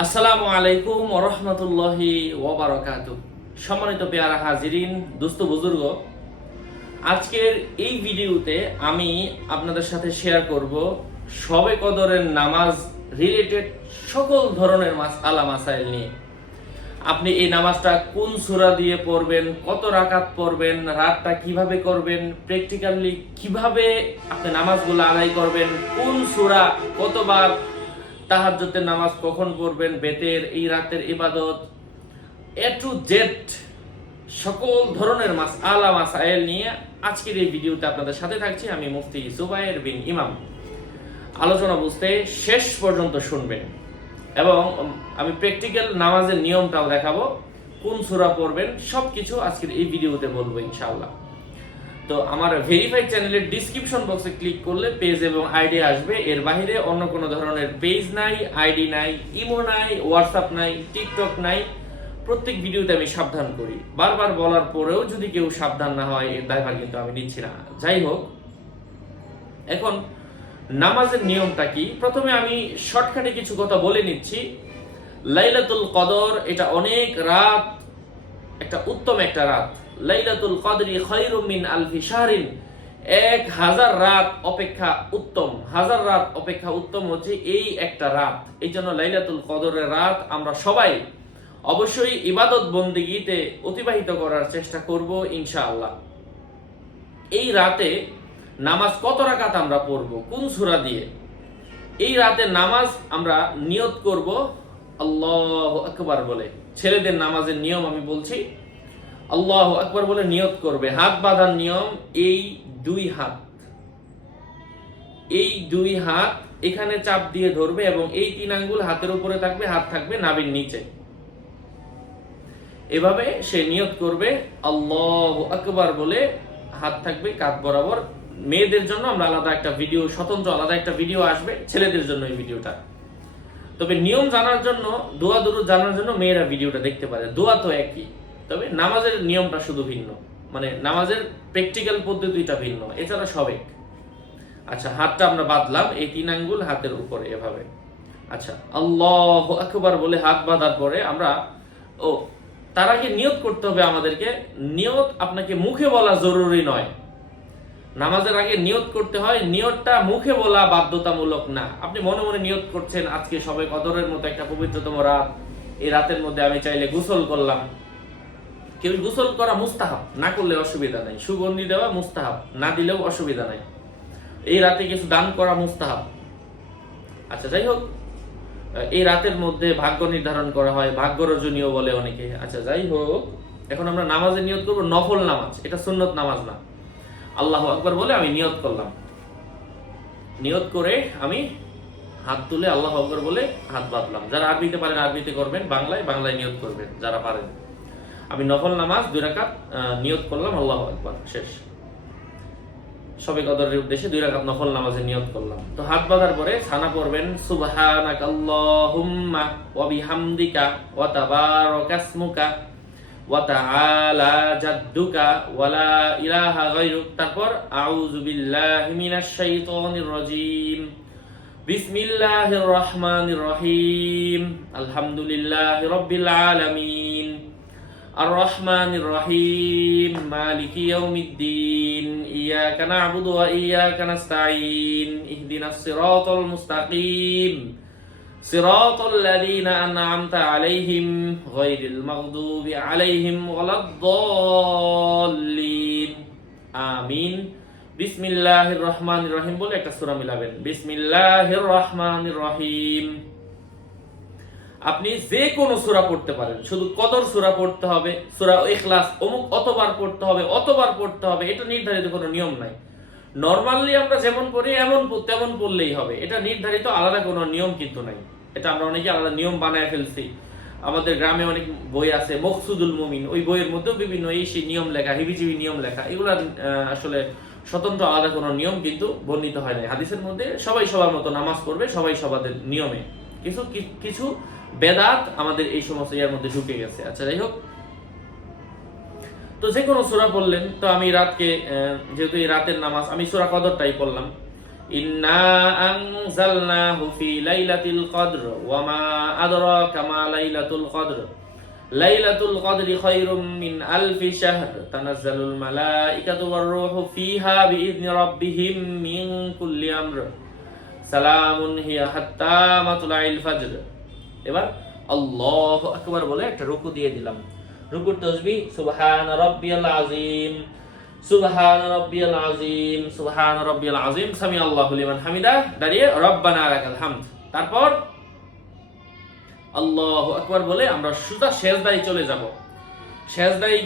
আসসালামু আলাইকুম ওরহমতুল্লাহি ওবরাকাত সম্মানিত পেয়ারা হাজিরিন দুস্থ বুজুর্গ, আজকের এই ভিডিওতে আমি আপনাদের সাথে শেয়ার করব সবে কদরের নামাজ রিলেটেড সকল ধরনের মাস আলা মাসাইল নিয়ে। আপনি এই নামাজটা কোন সূরা দিয়ে পড়বেন, কত রাকাত পড়বেন, রাতটা কীভাবে করবেন প্র্যাকটিক্যালি কীভাবে আপনি নামাজগুলো আদায় করবেন, কোন সূরা কতবার তাহাজ্জুদের নামাজ কখন পড়বেন? বেতের, এই রাতের ইবাদত। এ টু জেড সকল ধরনের মাস, আলা মাস আয়েল নিয়ে আজকের এই ভিডিওতে আপনাদের সাথে থাকছি। আমি মুফতি সুবাইর বিন ইমাম। আলোচনা বুঝতে শেষ পর্যন্ত শুনবেন। এবং আমি প্র্যাকটিক্যাল নামাজের নিয়মটাও দেখাবো। কোন সুরা পড়বেন? সবকিছু আজকের এই ভিডিওতে বলব ইনশাআল্লাহ। তো আমার ভেরিফাইড চ্যানেলের ডিসক্রিপশন বক্সে ক্লিক করলে পেজ এবং আইডি আসবে। এর বাইরে অন্য কোনো ধরনের পেজ নাই আইডি নাই ইমো নাই হোয়াটসঅ্যাপ নাই টিকটক নাই। প্রত্যেক ভিডিওতে আমি সাবধান করি। বারবার বলার পরেও যদি কেউ সাবধান না হয়, এর দায়ভার কিন্তু আমি নিচ্ছি না। যাই হোক, এখন নামাজের নিয়মটা কি? প্রথমে আমি শর্টকাটে কিছু কথা বলে নিচ্ছি। লাইলাতুল কদর, এটা অনেক রাত, একটা উত্তম একটা রাত। লাইলাতুল কদরি মিন আলফি শাহরিন। এক হাজার রাত অপেক্ষা উত্তম। হাজার রাত অপেক্ষা উত্তম হচ্ছে এই একটা রাত। এই জন্য লাইলাতুল কদরের রাত আমরা সবাই অবশ্যই ইবাদত বন্দিগিতে অতিবাহিত করার চেষ্টা করব ইনশাআল্লাহ। এই রাতে নামাজ কত রাকাত আমরা পড়ব? কোন সুরা দিয়ে? এই রাতে নামাজ আমরা নিয়ত করব। আল্লাহ আকবার বলে। ছেলেদের নামাজের নিয়ম আমি বলছি। আল্লাহ আকবার বলে নিয়ত করবে। হাত বাঁধার নিয়ম, এই দুই হাত। এই দুই হাত এখানে চাপ দিয়ে ধরবে এবং এই তিন আঙ্গুল হাতের উপরে থাকবে, হাত থাকবে নাভির নিচে। এভাবে সে নিয়ত করবে, আল্লাহ আকবার বলে হাত থাকবে কাত বরাবর। মেয়েদের জন্য আমরা আলাদা একটা ভিডিও, স্বতন্ত্র আলাদা একটা ভিডিও আসবে ছেলেদের জন্য এই ভিডিওটা। তবে নিয়ম জানার জন্য দোয়া দুরু জানার জন্য মেয়েরা ভিডিওটা দেখতে পারে। দোয়া তো একই। তবে নামাজের নিয়মটা শুধু ভিন্ন। মানে নামাজের প্র্যাকটিক্যাল পদ্ধতিটা ভিন্ন। এছাড়া সব আচ্ছা হাতটা আমরা বাঁধলাম এই তিন আঙ্গুল হাতের উপরে এভাবে। আচ্ছা আল্লাহ আকবার বলে হাত বাঁধার পরে আমরা, ও তার আগে নিয়ত করতে হবে আমাদেরকে। নিয়ত আপনাকে মুখে বলা জরুরি নয়। নামাজের আগে নিয়ত করতে হয়। নিয়তটা মুখে বলা বাধ্যতামূলক না। আপনি মনে মনে নিয়ত করছেন, আজকে সবাই কদরের মতো একটা পবিত্রতম রাত। এই রাতের মধ্যে আমি চাইলে গোসল করলাম। কেউ গোসল করা মুস্তাহাব, না করলে অসুবিধা নাই। সুগন্ধি দেওয়া মুস্তাহাব, না দিলেও অসুবিধা নাই। এই রাতে কিছু দান করা মুস্তাহাব। আচ্ছা যাই হোক এই রাতের মধ্যে ভাগ্য নির্ধারণ করা হয়, ভাগ্য রজনীয় বলে অনেকে। আচ্ছা যাই হোক, এখন আমরা নামাজে নিয়ত করব, নফল নামাজ। এটা সুন্নত নামাজ না। আল্লাহ আকবার বলে, আমি নিয়ত করলাম। নিয়ত করে আমি হাত তুলে আল্লাহ আকবর বলে হাত বাঁধলাম। যারা আরবিতে পারেন, আরবিতে করবেন, বাংলায় বাংলায় নিয়ত করবেন, যারা পারেন। আমি নফল নামাজ দুই রাকাত নিয়ত করলাম, আল্লাহ আকবার, শেষ। সবে কদরের উদ্দেশ্যে দুই রাকাত নফল নামাজে নিয়ত করলাম। তো হাত বাঁধার পরে ছানা পড়বেন সুবহানাকা আল্লাহুম্মা ওয়া বিহামদিকা ওয়া তাবারাকা ইসমুকা ওয়া তাআলা জাদ্দুকা ওয়া লা ইলাহা গায়রুক তারপর, আউযু বিল্লাহি মিনাশ শাইতানির রাজীম। বিসমিল্লাহির রহমানির রহিম। আলহামদুলিল্লাহি রাব্বিল আলামিন। الرحمن الرحيم مالك يوم الدين إياك نعبد وإياك نستعين اهدنا الصراط المستقيم صراط الذين أنعمت عليهم غير المغضوب عليهم ولا الضالين آمين بسم الله الرحمن الرحيم বলে একটা সূরা মিলাবেন বিসমিল্লাহির রহমানির রহিম আপনি যে কোনো সূরা পড়তে পারেন। শুধু কদর সুরা পড়তে হবে, সূরা ইখলাস, অমুক অতবার পড়তে হবে, অতবার পড়তে হবে, এটা নির্ধারিত কোনো নিয়ম নাই। নর্মালি আমরা যেমন পড়ি, এমন তেমন পড়লেই হবে। এটা নির্ধারিত আলাদা কোনো নিয়ম কিন্তু নাই। এটা আমরা অনেকে আলাদা নিয়ম বানায় ফেলছি। আমাদের গ্রামে অনেক বই আছে, মকসুদুল মুমিন। ওই বইয়ের মধ্যেও বিভিন্ন এই সেই নিয়ম লেখা, হিবিজিবি নিয়ম লেখা। এগুলো আসলে স্বতন্ত্র আলাদা কোনো নিয়ম কিন্তু বর্ণিত হয় নাই। হাদিসের মধ্যে সবাই সবার মতো নামাজ পড়বে, সবাই সবাদের নিয়মে। কিছু কিছু বেদাত আমাদের এই সমস্ত ইয়ার মধ্যে ঢুকে গেছে। আচ্ছা যাই হোক। তো যে কোনো সুরা পড়লেন, তো আমি রাতকে যেহেতু এই রাতের নামাজ, আমি সুরা কদরটাই পড়লাম। ইন্না আনজালনাহু ফি লাইলাতিল কদর, ওয়া মা আদরাকা মা লাইলাতুল কদর। লাইলাতুল কদরি খায়রুম মিন আলফি শাহর, তানাজ্জালুল মালাইকাতু ওয়ার রূহু ফিহা বিইذনি রাব্বিহিম মিন কুল্লি আমর। সালামুন হিয়া হাত্তা মাতলাইল এবার আল্লাহু আকবার বলে একটা রুকু দিয়ে দিলাম। রুকুর তসবিহ সুবহান রাব্বিয়াল আযীম, সুবহান রাব্বিয়াল আযীম, সুবহান রাব্বিয়াল আযীম সামি আল্লাহু লিমান হামিদা, দাঁড়িয়ে রব্বানা লাকাল হামদ। তারপর আল্লাহু আকবার বলে আমরা চলে যাব।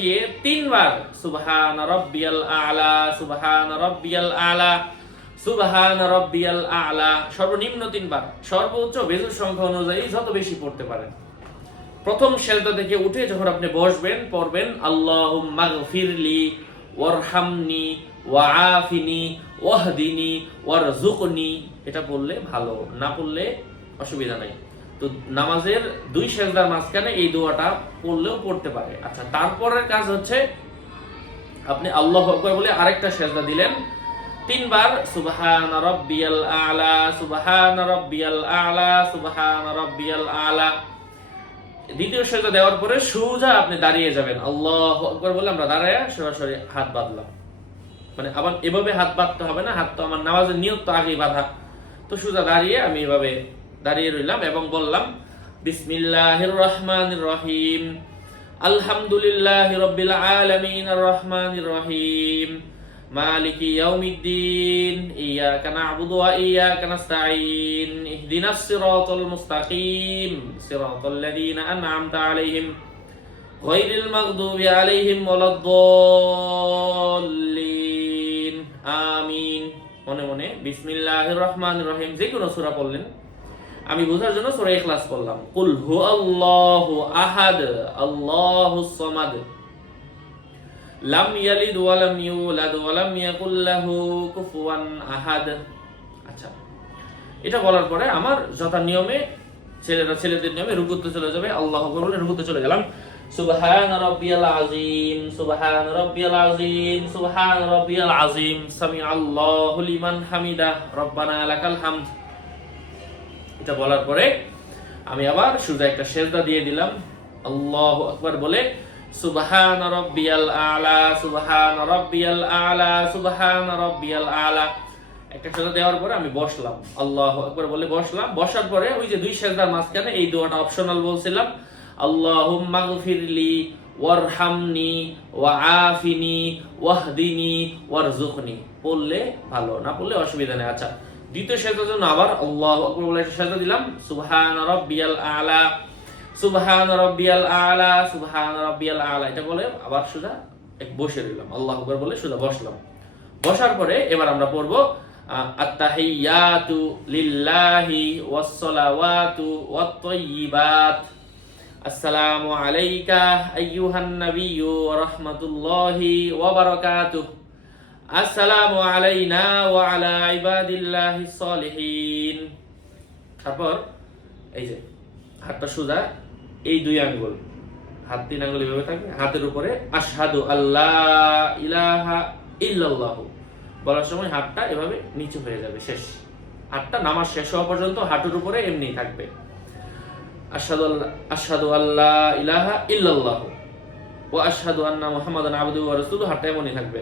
গিয়ে তিনবার, সুবহান রাব্বিয়াল আলা, সুবহান রাব্বিয়াল আলা সুবহান রাব্বিয়াল আলা, সর্বনিম্ন তিনবার। সর্বোচ্চ বেজুর সংখ্যা অনুযায়ী যত বেশি পড়তে পারেন। প্রথম সেজদা থেকে উঠে যখন আপনি বসবেন, পড়বেন, আল্লাহুম্মা গফিরলি, ওয়ারহামনি, ওয়াআফিনি, ওয়াহদিনি ওয়ারজুকনি এটা বললে ভালো, না পড়লে অসুবিধা নাই। তো নামাজের দুই সেজদার মাঝখানে এই দোয়াটা পড়লেও পড়তে পারে। আচ্ছা তারপরের কাজ হচ্ছে, আপনি আল্লাহ বলে আরেকটা সেজদা দিলেন তিনবার, সুবহান রাব্বিয়াল আলা, সুবহান রাব্বিয়াল আলা, সুবহান রাব্বিয়াল আলা। দ্বিতীয় সেজদা দেওয়ার পরে সোজা আপনি দাঁড়িয়ে যাবেন। আল্লাহ আকবার বলে আমরা দাঁড়ায় সরাসরি হাত বাঁধলাম। মানে আবার এভাবে হাত বাঁধতে হবে না, হাত তো আমার নামাজের নিয়ত তো আগেই বাঁধা। তো সোজা দাঁড়িয়ে আমি এভাবে দাঁড়িয়ে রইলাম এবং বললাম, বিসমিল্লাহির রহমানির রহিম। আলহামদুলিল্লাহ রব্বিল আলামিন আর রহমানির রহিম। মালিকি ইয়াউমিদ্দিন ইয়াকা না'বুদু ওয়া ইয়াকা নাস্তাঈন ইহদিনাস সিরাতাল মুস্তাকিম সিরাতাল লাযীনা আন'আমতা আলাইহিম গায়রিল মাগদুবি আলাইহিম ওয়ালাদ-দাল্লিন আমিন মনে মনে বিসমিল্লাহির রহমানির রহিম, যে কোনো সূরা পড়লেন। আমি বোঝার জন্য সূরা ইখলাস পড়লাম। কুল হু আল্লাহু আহাদ আল্লাহুস সামাদ। লাম ইয়ালিদ ওয়া লাম ইউলাদ ওয়া লাম ইয়াকুল লাহু কুফুয়ান আহাদ। আচ্ছা এটা বলার পরে আমার যথা নিয়মে ছেলেরা ছেলেদের নিয়মে রুকুতে চলে যাবে আল্লাহ বলে রুকুতে চলে গেলাম। সুবহান রাব্বিয়াল আযীম, সুবহান রাব্বিয়াল আযীম, সুবহান রাব্বিয়াল আযীম। সামি আল্লাহু লিমান হামিদা, রব্বানা লাকাল হামদ। এটা বলার পরে আমি আবার সোজা একটা সেজদা দিয়ে দিলাম। আল্লাহু আকবার বলে সুবহান রাব্বিয়াল আলা, সুবহান রাব্বিয়াল আলা, সুবহান রাব্বিয়াল আলা। একটা সেজদা দেওয়ার পরে আমি বসলাম। আল্লাহু আকবার বলে বসলাম। বসার পরে ওই যে দুই সেজদার মাঝখানে এই দোয়াটা অপশনাল বলছিলাম। আল্লাহুম্মা গফিরলি, ওয়ারহামনি, ওয়াআফিনি, ওয়াহদিনি ওয়ারজুকনি পড়লে ভালো, না পড়লে অসুবিধা নেই। আচ্ছা দ্বিতীয় সেজদার জন্য আবার আল্লাহু আকবার বলে সেজদা দিলাম। সুবহান রাব্বিয়াল আলা সুবহান রাব্বিয়াল আলা, সুবহান রাব্বিয়াল আলা। এটা বলে আবার সোজা এক বসে রইলাম। আল্লাহু আকবার বলে সোজা বসলাম। বসার পরে এবার আমরা পড়ব আত্তাহিয়াতু লিল্লাহি ওয়াসসালাওয়াতু ওয়াত-তাইয়িবাত আসসালামু আলাইকা আইয়ুহান নাবিয়্যু ওয়া রাহমাতুল্লাহি ওয়া বারাকাতুহু। আসসালামু আলাইনা ওয়া আলা ইবাদিল্লাহিস সলিহিন তারপর এই যে হাতটা সোজা, এই দুই আঙ্গুল। হাত তিন আঙ্গুল এভাবে থাকবে, হাতের উপরে আশহাদু আল্লাহ ইলাহা ইল্লাল্লাহু। বলার সময় হাতটা এভাবে নিচু হয়ে যাবে, শেষ। হাতটা নামাজ শেষ হওয়া পর্যন্ত হাঁটুর উপরে এমনি থাকবে। আশহাদু আল্লাহ আশহাদু আল্লাহ ইলাহা ইল্লাল্লাহু। ও আশহাদু আন্না মুহাম্মাদান আবদুহু ওয়া রাসূলুহু, হাতটা এমনই থাকবে।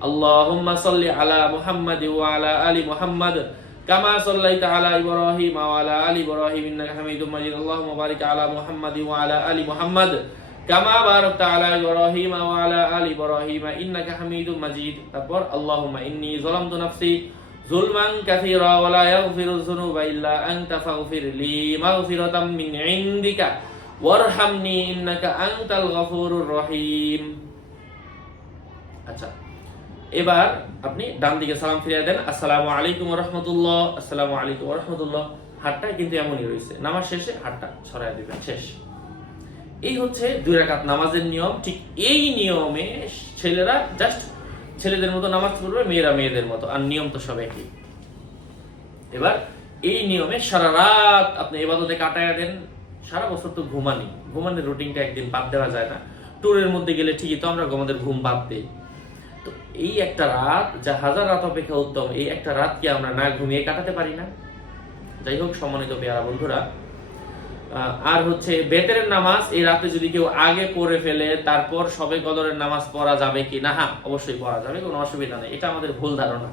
আল্লাহুম্মা সাল্লি আলা মুহাম্মাদ ওয়া আলা আলি মুহাম্মাদ। ওয়া আলা আলি ইব্রাহিম ইন্নাকা হামিদুম মাজিদ। আল্লাহুম্মা বারিক আলা মুহাম্মাদ ওয়া আলা আলি মুহাম্মাদ। কামা বারাকতা আলা ইব্রাহিম ওয়া আলা আলি ইব্রাহিম ইন্নাকা হামিদুম মাজিদ। তারপর, আল্লাহুম্মা ইন্নী যালামতু নাফসি যুলমান কাসীরা ওয়া লা ইয়াগফিরুয যুনুবা ইল্লা আনতা ফাগফির লি মাগফিরাতাম মিন ইনদিকা ওয়ারহামনি ইন্নাকা আনতাল গফুরুর রহিম। আচ্ছা এবার আপনি ডান দিকে সালাম ফিরিয়ে দেন, আসসালামু আলাইকুম রহমতুল্লাহ আসসালামু আলাইকুম রহমতুল্লাহ হাতটা কিন্তু এমনই রয়েছে। নামাজ শেষে হাতটা ছড়াই দিবেন, শেষ। এই হচ্ছে দুই রাকাত নামাজের নিয়ম। ঠিক এই নিয়মে ছেলেরা জাস্ট ছেলেদের মতো নামাজ পড়বে, মেয়েরা মেয়েদের মতো। আর নিয়ম তো সব একই। এবার এই নিয়মে সারা রাত আপনি এবাদতে কাটায়া দেন। সারা বছর তো ঘুমানি ঘুমানোর রুটিনটা একদিন বাদ দেওয়া যায় না। ট্যুরের মধ্যে গেলে ঠিকই তো আমরা আমাদের ঘুম বাদ দিই। তো এই একটা রাত, যা হাজার রাত অপেক্ষা উত্তম, এই একটা রাত কি আমরা না ঘুমিয়ে কাটাতে পারি না। যাই হোক, সম্মানিত পেয়ারা বন্ধুরা আর হচ্ছে বেতের নামাজ, এই রাতে যদি কেউ আগে পড়ে ফেলে, তারপর সবে কদরের নামাজ পড়া যাবে কি না? হ্যাঁ অবশ্যই পড়া যাবে, কোনো অসুবিধা নেই। এটা আমাদের ভুল ধারণা।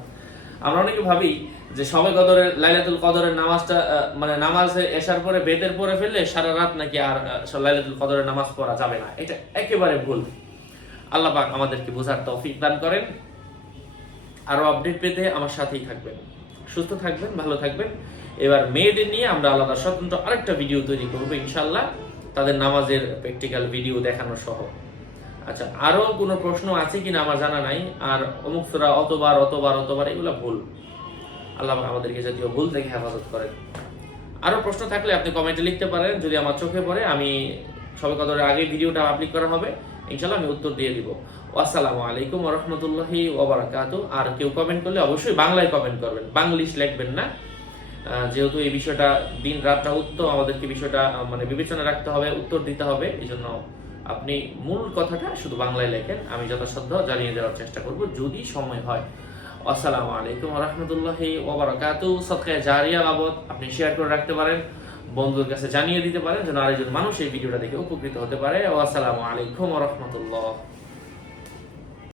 আমরা অনেকে ভাবি যে সবে কদরের, লাইলাতুল কদরের নামাজটা মানে নামাজে এসার পরে বেতের পরে ফেললে সারা রাত নাকি আর লাইলাতুল কদরের নামাজ পড়া যাবে না। এটা একেবারে ভুল। আল্লাহ পাক আমাদেরকে বোঝার তৌফিক দান করেন। আরও আপডেট পেতে আমার সাথেই থাকবেন। সুস্থ থাকবেন, ভালো থাকবেন। এবার মেয়েদের নিয়ে আমরা আলাদা স্বতন্ত্র আরেকটা ভিডিও তৈরি করব ইনশাল্লাহ তাদের নামাজের প্র্যাকটিক্যাল ভিডিও দেখানো সহ। আচ্ছা আরও কোনো প্রশ্ন আছে কিনা আমার জানা নাই? আর অমুক সুরা অতবার অতবার অতবার এগুলো ভুল। আল্লাহ আমাদেরকে জাতীয় ভুল থেকে হেফাজত করেন। আরও প্রশ্ন থাকলে আপনি কমেন্টে লিখতে পারেন। যদি আমার চোখে পড়ে, আমি সবে কদরের আগে ভিডিওটা আপলোড করা হবে। ইনশাল্লাহ আমি উত্তর দিয়ে দিব। আসসালামু আলাইকুম রহমতুল্লাহি ওবরাকাতু। আর কেউ কমেন্ট করলে অবশ্যই বাংলায় কমেন্ট করবেন। বাংলিশ লিখবেন না। যেহেতু এই বিষয়টা দিন রাতটা উত্তম, আমাদেরকে বিষয়টা মানে বিবেচনা রাখতে হবে, উত্তর দিতে হবে। এই জন্য আপনি মূল কথাটা শুধু বাংলায় লেখেন। আমি যথাসাধ্য জানিয়ে দেওয়ার চেষ্টা করব, যদি সময় হয়। আসসালামু আলাইকুম রহমতুল্লাহি ওবরাকাতু। সদকায় জারিয়া বাবদ আপনি শেয়ার করে রাখতে পারেন। বন্ধুদের কাছে জানিয়ে দিতে পারেন যেন আরেকজন মানুষ এই ভিডিওটা দেখে উপকৃত হতে পারে। আসসালামু আলাইকুম রহমতুল্লাহ।